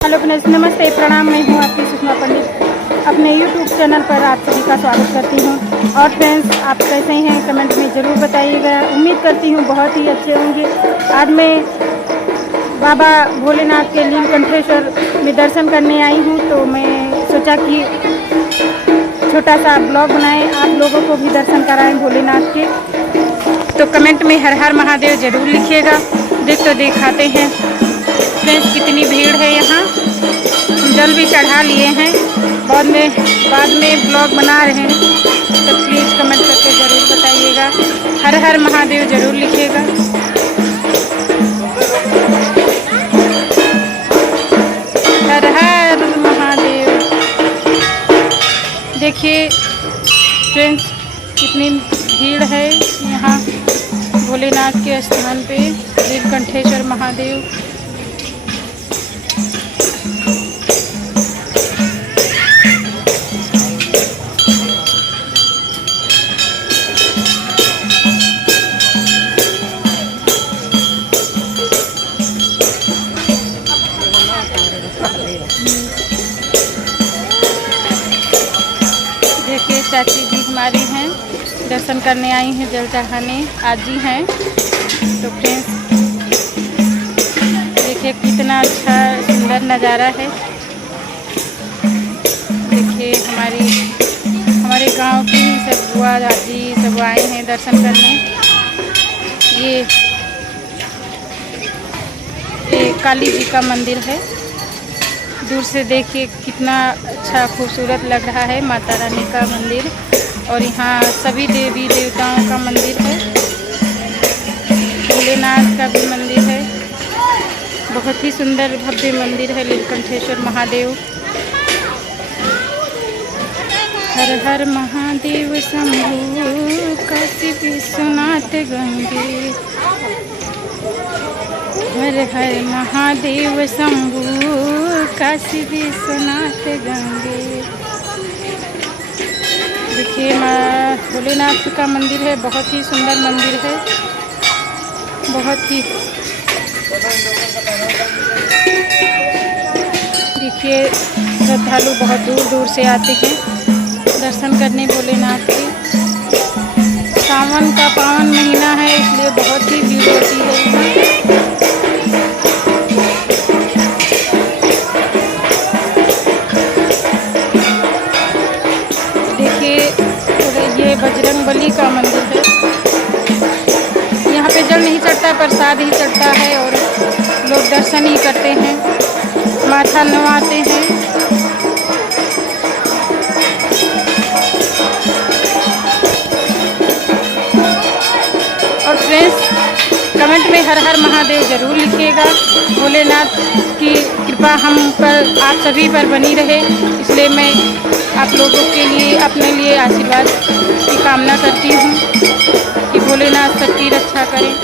Hello friends, नमस्ते, प्रणाम। मैं हूँ आपकी सुषमा पंडित। अपने यूट्यूब चैनल पर आप सभी का स्वागत करती हूँ। और फ्रेंड्स, आप कैसे हैं कमेंट में ज़रूर बताइएगा। उम्मीद करती हूँ बहुत ही अच्छे होंगे। आज मैं बाबा भोलेनाथ के नीलकंठेश्वर में दर्शन करने आई हूँ, तो मैं सोचा कि छोटा सा ब्लॉग बनाएं, आप लोगों को भी दर्शन कराएं भोलेनाथ के। तो कमेंट में हर हर महादेव ज़रूर लिखिएगा। तो दिखाते हैं फ्रेंड्स कितनी भीड़ है यहाँ। जल भी चढ़ा लिए हैं, बाद में ब्लॉग बना रहे हैं, तो प्लीज़ कमेंट करके ज़रूर बताइएगा। हर हर महादेव ज़रूर लिखिएगा। हर हर महादेव। देखिए फ्रेंड्स कितनी भीड़ है यहाँ भोलेनाथ के स्थान पे, नीलकंठेश्वर महादेव। देखिए चाची जी हमारी हैं, दर्शन करने आई हैं, जल चढ़ाने आज ही हैं। तो फ्रेंड्स देखिए कितना अच्छा सुंदर नज़ारा है। देखिए हमारे गांव की सब बुआ दादी सब आए हैं दर्शन करने। ये काली जी का मंदिर है। दूर से देखिए कितना अच्छा खूबसूरत लग रहा है, माता रानी का मंदिर। और यहाँ सभी देवी देवताओं का मंदिर है, भोलेनाथ का भी मंदिर है। बहुत ही सुंदर भव्य मंदिर है नीलकंठेश्वर महादेव। हर हर महादेव शंभु काशी विश्वनाथ गंगे। हर हर महादेव शंभु काशी विश्वनाथ गंगे। देखिए भोलेनाथ का मंदिर है, बहुत ही सुंदर मंदिर है, बहुत ही। देखिए श्रद्धालु बहुत दूर दूर से आते हैं दर्शन करने भोलेनाथ के। सावन का पावन महीना है, इसलिए बहुत ही भीड़ होती है यहाँ। ये बजरंगबली का मंदिर है। यहाँ पे जल नहीं चढ़ता, प्रसाद ही चढ़ता है और लोग दर्शन ही करते हैं, माथा नवाते हैं। और फ्रेंड्स कमेंट में हर हर महादेव ज़रूर लिखिएगा। भोलेनाथ की कृपा हम पर, आप सभी पर बनी रहे, इसलिए मैं आप लोगों के लिए, अपने लिए आशीर्वाद की कामना करती हूँ कि भोलेनाथ सबकी रक्षा करें।